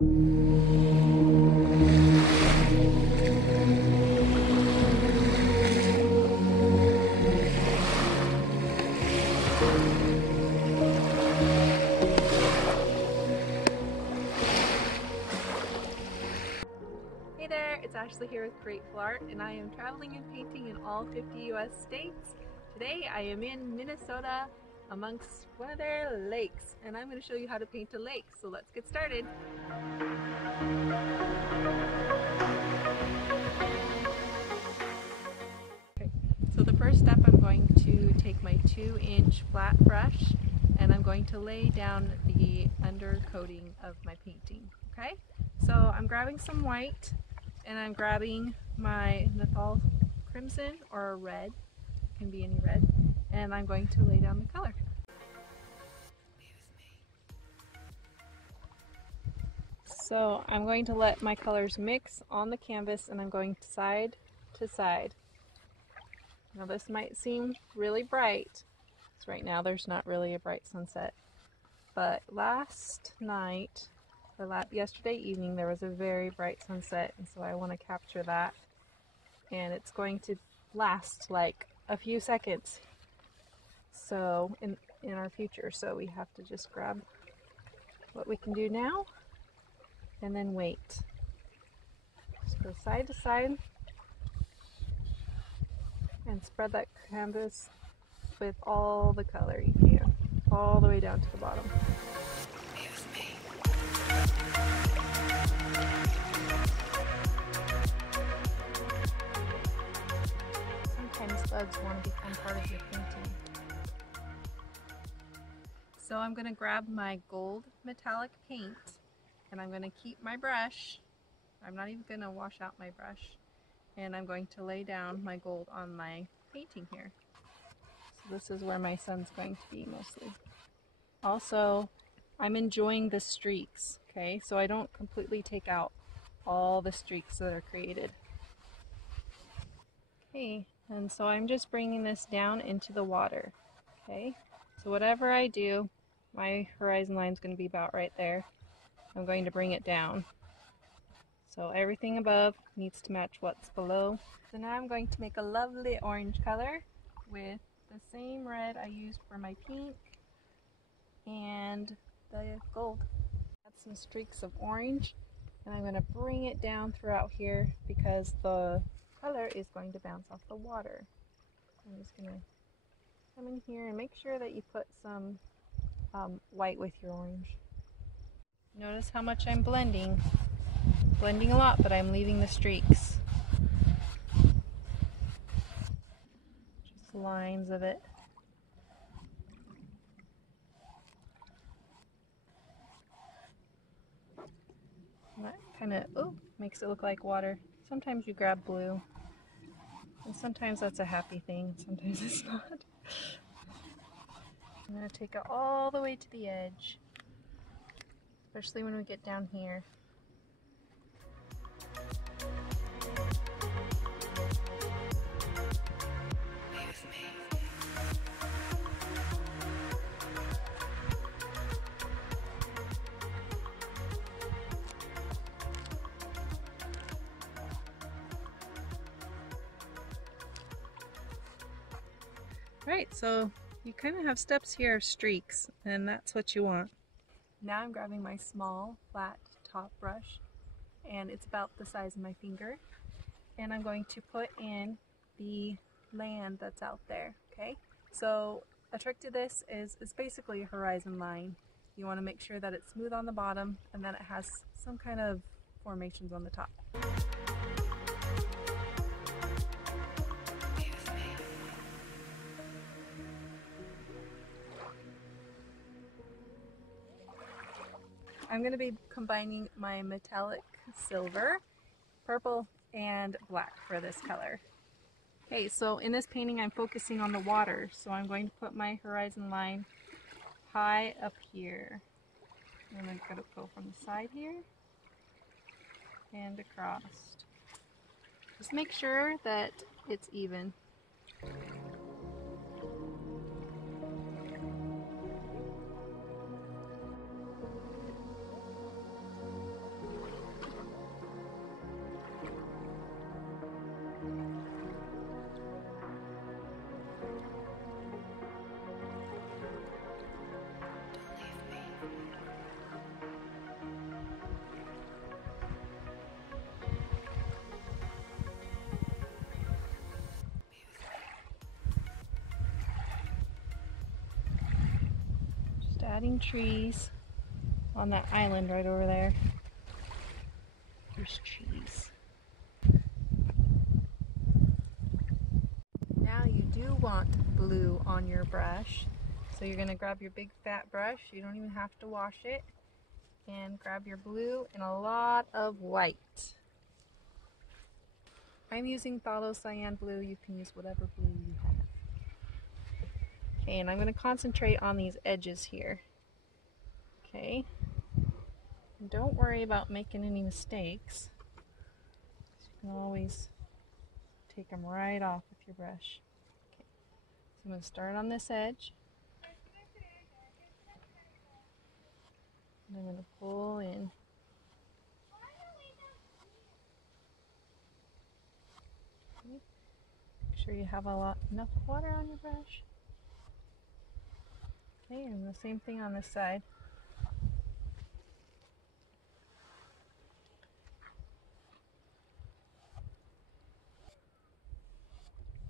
Hey there, it's Ashley here with Createful Art, and I am traveling and painting in all 50 US states. Today I am in Minnesota amongst one of their lakes, and I'm going to show you how to paint a lake, so let's get started. Okay, so the first step, I'm going to take my 2-inch flat brush and I'm going to lay down the undercoating of my painting. Okay, so I'm grabbing some white and I'm grabbing my Nathal crimson or red, it can be any red, and I'm going to lay down the color. So I'm going to let my colors mix on the canvas and I'm going side to side. Now this might seem really bright, because right now there's not really a bright sunset, but last night, or yesterday evening, there was a very bright sunset, and so I want to capture that, and it's going to last like a few seconds so in our future, so we have to just grab what we can do now and then wait. Just go side to side and spread that canvas with all the color you can, all the way down to the bottom. Sometimes bugs want to become part of your painting. So I'm going to grab my gold metallic paint and I'm going to keep my brush. I'm not even going to wash out my brush. And I'm going to lay down my gold on my painting here. So this is where my sun's going to be mostly. Also, I'm enjoying the streaks, okay? So I don't completely take out all the streaks that are created. Okay, and so I'm just bringing this down into the water, okay? So whatever I do, my horizon line is going to be about right there. I'm going to bring it down. So everything above needs to match what's below. So now I'm going to make a lovely orange color with the same red I used for my pink and the gold. Add some streaks of orange and I'm going to bring it down throughout here because the color is going to bounce off the water. I'm just going to come in here and make sure that you put some white with your orange. Notice how much I'm blending. Blending a lot, but I'm leaving the streaks. Just lines of it. And that kind of makes it look like water. Sometimes you grab blue, and sometimes that's a happy thing, sometimes it's not. I'm going to take it all the way to the edge, especially when we get down here. Alright, so you kind of have steps here of streaks, and that's what you want. Now I'm grabbing my small flat top brush, and it's about the size of my finger, and I'm going to put in the land that's out there, okay? So a trick to this is it's basically a horizon line. You want to make sure that it's smooth on the bottom and that it has some kind of formations on the top. I'm going to be combining my metallic silver, purple, and black for this color. Okay, so in this painting I'm focusing on the water, so I'm going to put my horizon line high up here. And I'm going to go from the side here and across. Just make sure that it's even. adding trees on that island right over there. There's trees. Now you do want blue on your brush. So you're going to grab your big fat brush. You don't even have to wash it. And grab your blue and a lot of white. I'm using phthalo cyan blue. You can use whatever blue you have. Okay, and I'm going to concentrate on these edges here. Okay. And don't worry about making any mistakes. You can always take them right off with your brush. Okay. So I'm going to start on this edge. And I'm going to pull in. Okay. Make sure you have enough water on your brush. Okay, and the same thing on this side.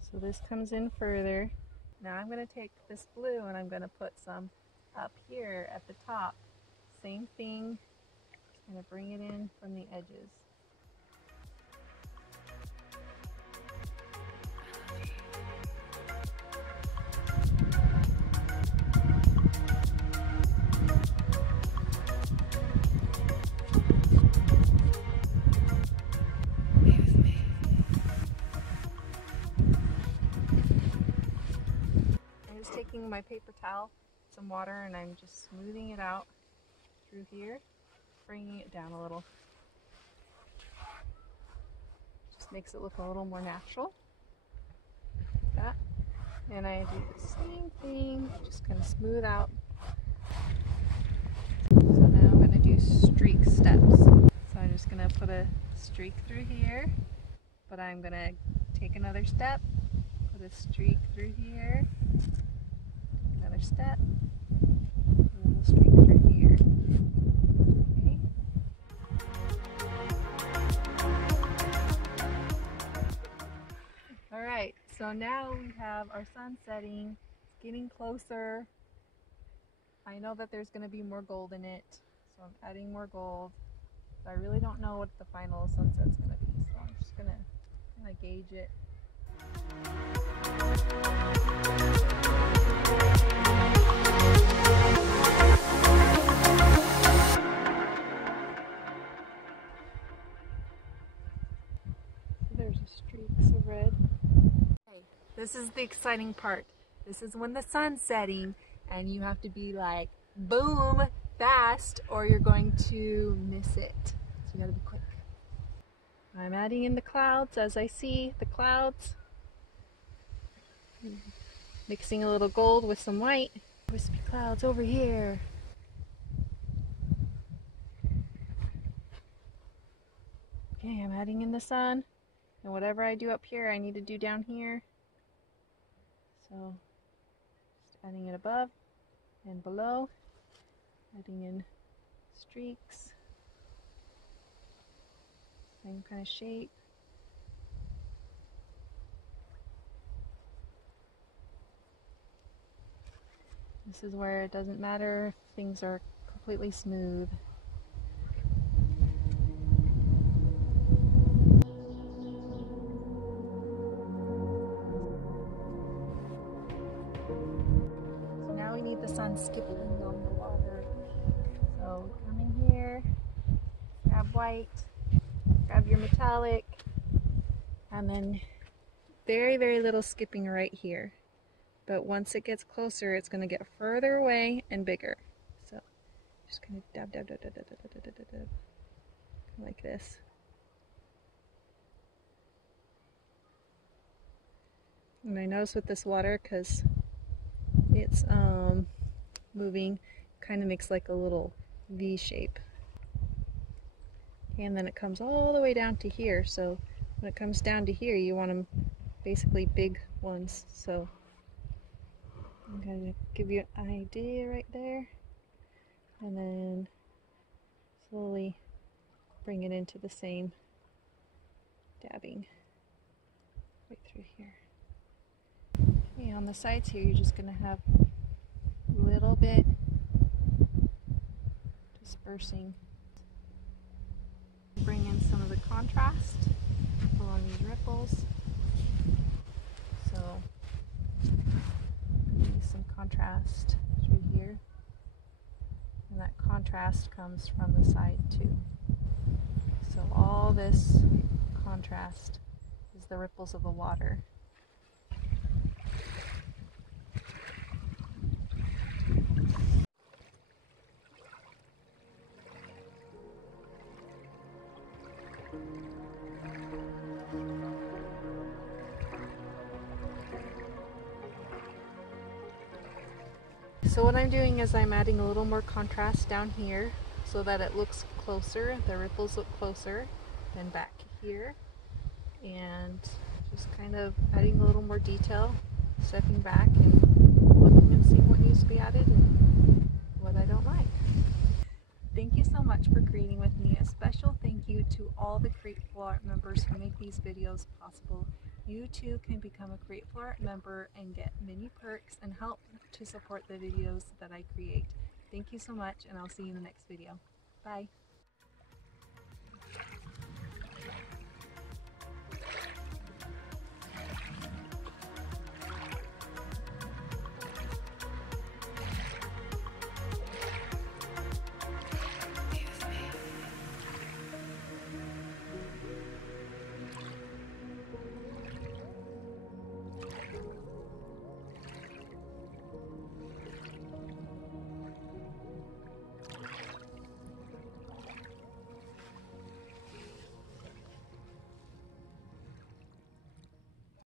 So this comes in further. Now I'm going to take this blue and I'm going to put some up here at the top. Same thing. I'm going to bring it in from the edges. Taking my paper towel, some water, and I'm just smoothing it out through here, bringing it down a little. Just makes it look a little more natural. Like that. And I do the same thing, just kind of smooth out. So now I'm going to do streak steps. So I'm just going to put a streak through here, but I'm going to take another step, put a streak through here. Another step, and then we'll streak through here. Okay. Alright, so now we have our sun setting. It's getting closer. I know that there's going to be more gold in it, so I'm adding more gold. But I really don't know what the final sunset's going to be, so I'm just going to kind of gauge it. There's a streaks of red. Okay, this is the exciting part. This is when the sun's setting and you have to be like, boom, fast, or you're going to miss it. So you gotta be quick. I'm adding in the clouds as I see the clouds. Mixing a little gold with some white. Wispy clouds over here. Okay, I'm adding in the sun. And whatever I do up here, I need to do down here. So, just adding it above and below. Adding in streaks. Same kind of shape. This is where it doesn't matter if things are completely smooth. So now we need the sun skipping on the water. So come in here, grab white, grab your metallic, and then very, very little skipping right here. But once it gets closer, it's going to get further away and bigger. So just kind of dab, dab, dab, dab, dab, dab, dab, dab, dab, like this. And I notice with this water, because it's moving, kind of makes like a little V shape. And then it comes all the way down to here. So when it comes down to here, you want them basically big ones. So I'm going to give you an idea right there, and then slowly bring it into the same dabbing right through here. Okay, on the sides here, you're just going to have a little bit dispersing. Bring in some of the contrast along these ripples. So use some contrast through here, and that contrast comes from the side too. So all this contrast is the ripples of the water. So what I'm doing is I'm adding a little more contrast down here so that it looks closer, the ripples look closer than back here, and just kind of adding a little more detail, stepping back and looking and seeing what needs to be added and what I don't like. Thank you so much for creating with me. A special thank you to all the Createful Art members who make these videos possible. You too can become a Createful Art member and get many perks and help to support the videos that I create. Thank you so much, and I'll see you in the next video. Bye.